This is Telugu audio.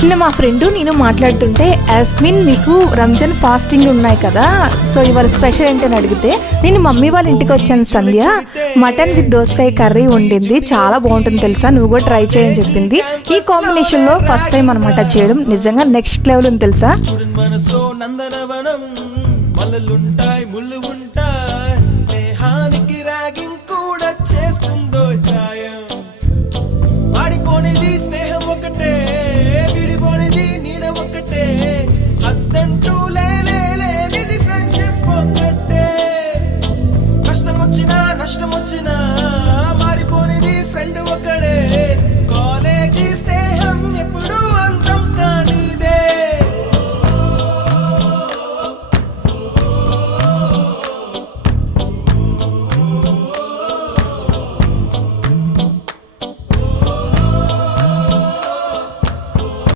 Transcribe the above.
నిన్న మా ఫ్రెండ్ నేను మాట్లాడుతుంటే యాస్మిన్ మీకు రంజాన్ ఫాస్టింగ్ ఉన్నాయి కదా, సో ఇవాళ స్పెషల్ ఏంటని అడిగితే నేను మమ్మీ వాళ్ళ ఇంటికి వచ్చాను సంధ్య, మటన్ విత్ దోసకాయ కర్రీ వండింది, చాలా బాగుంటుంది తెలుసా, నువ్వు కూడా ట్రై చేయని చెప్పింది. ఈ కాంబినేషన్లో ఫస్ట్ టైం అనమాట చేయడం, నిజంగా నెక్స్ట్ లెవెల్ ఉంది తెలుసా.